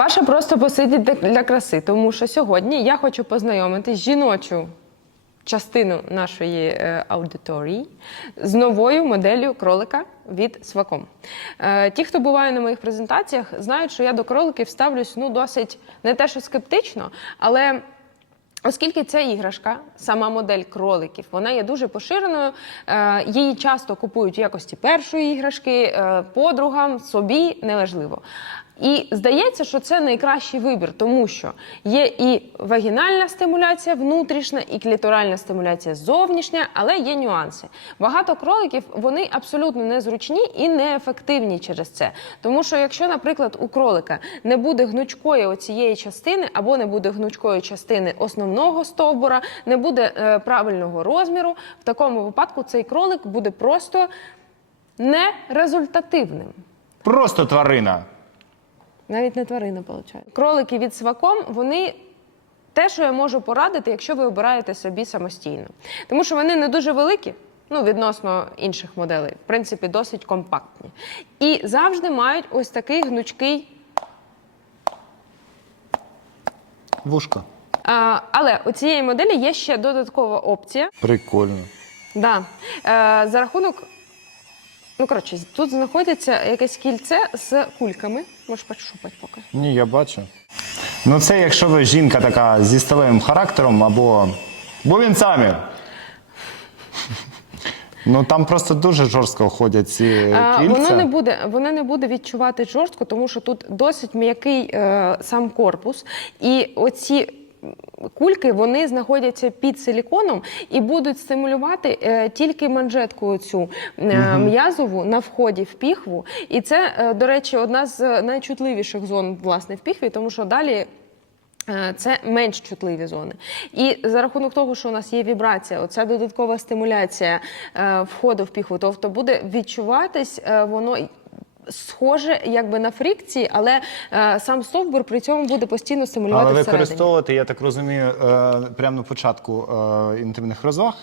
Паша просто посидить для- краси, тому що сьогодні я хочу познайомити жіночу частину нашої е, аудиторії з новою моделлю кролика від Сваком. Е, ті, хто буває на моїх презентаціях, знають, що я до кроликів ставлюсь ну, досить не те, що скептично, але. Оскільки ця іграшка, сама модель кроликів, вона є дуже поширеною. е, Її часто купують в якості першої іграшки, е, подругам, собі неважливо. І здається, що це найкращий вибір, тому що є і вагінальна стимуляція внутрішня, і кліторальна стимуляція зовнішня, але є нюанси. Багато кроликів вони абсолютно незручні і неефективні через це. Тому що, якщо, наприклад, у кролика не буде гнучкої оцієї частини, або не буде гнучкої частини основного стовбура, не буде е, правильного розміру, в такому випадку цей кролик буде просто нерезультативним. Просто тварина. Навіть не тварина, виходить. Кролики від сваком, вони. Те, що я можу порадити, якщо ви обираєте собі самостійно. Тому що вони не дуже великі, ну, відносно інших моделей, в принципі, досить компактні. І завжди мають ось такий гнучкий. Вушка. А, але у цієї моделі є ще додаткова опція. Прикольно. Да. Е, за рахунок. Ну, коротше, тут знаходиться якесь кільце з кульками. Можеш пощупати поки. Ні, я бачу. Ну, це якщо ви жінка така зі сталевим характером або. Бо самі. Ну там просто дуже жорстко ходять ці А, кільця. Воно не буде, воно не буде відчувати жорстко, тому що тут досить м'який е, сам корпус, і оці. Кульки вони знаходяться під силіконом і будуть стимулювати е, тільки манжетку цю е, м'язову на вході в піхву. І це, е, до речі, одна з найчутливіших зон власне в піхві, тому що далі Це менш чутливі зони. І за рахунок того, що у нас є вібрація, оця додаткова стимуляція входу в піхву, тобто буде відчуватись воно. Схоже, якби на фрикції, але е, сам стовбур при цьому буде постійно стимулювати Але всередині. використовувати, я так розумію, е, прямо на початку е, інтимних розваг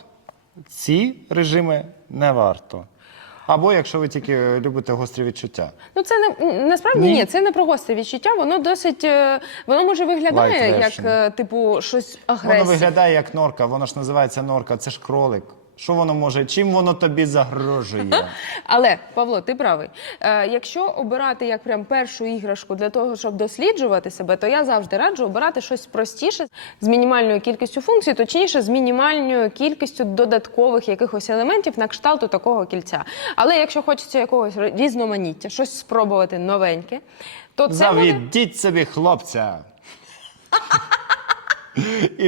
ці режими не варто. Або якщо ви тільки любите гострі відчуття. Ну це не насправді Ні? ні, це не про гострі відчуття. Воно досить е, воно може виглядає Light як version. е, типу щось Воно виглядає як норка, воно ж називається норка, це ж кролик. Що воно може? Чим воно тобі загрожує? Але Павло, ти правий. Е, якщо обирати як прям першу іграшку для того, щоб досліджувати себе, то я завжди раджу обирати щось простіше з мінімальною кількістю функцій, точніше, з мінімальною кількістю додаткових якихось елементів на кшталту такого кільця. Але якщо хочеться якогось різноманіття, щось спробувати новеньке, то це буде Завідіть собі хлопця. І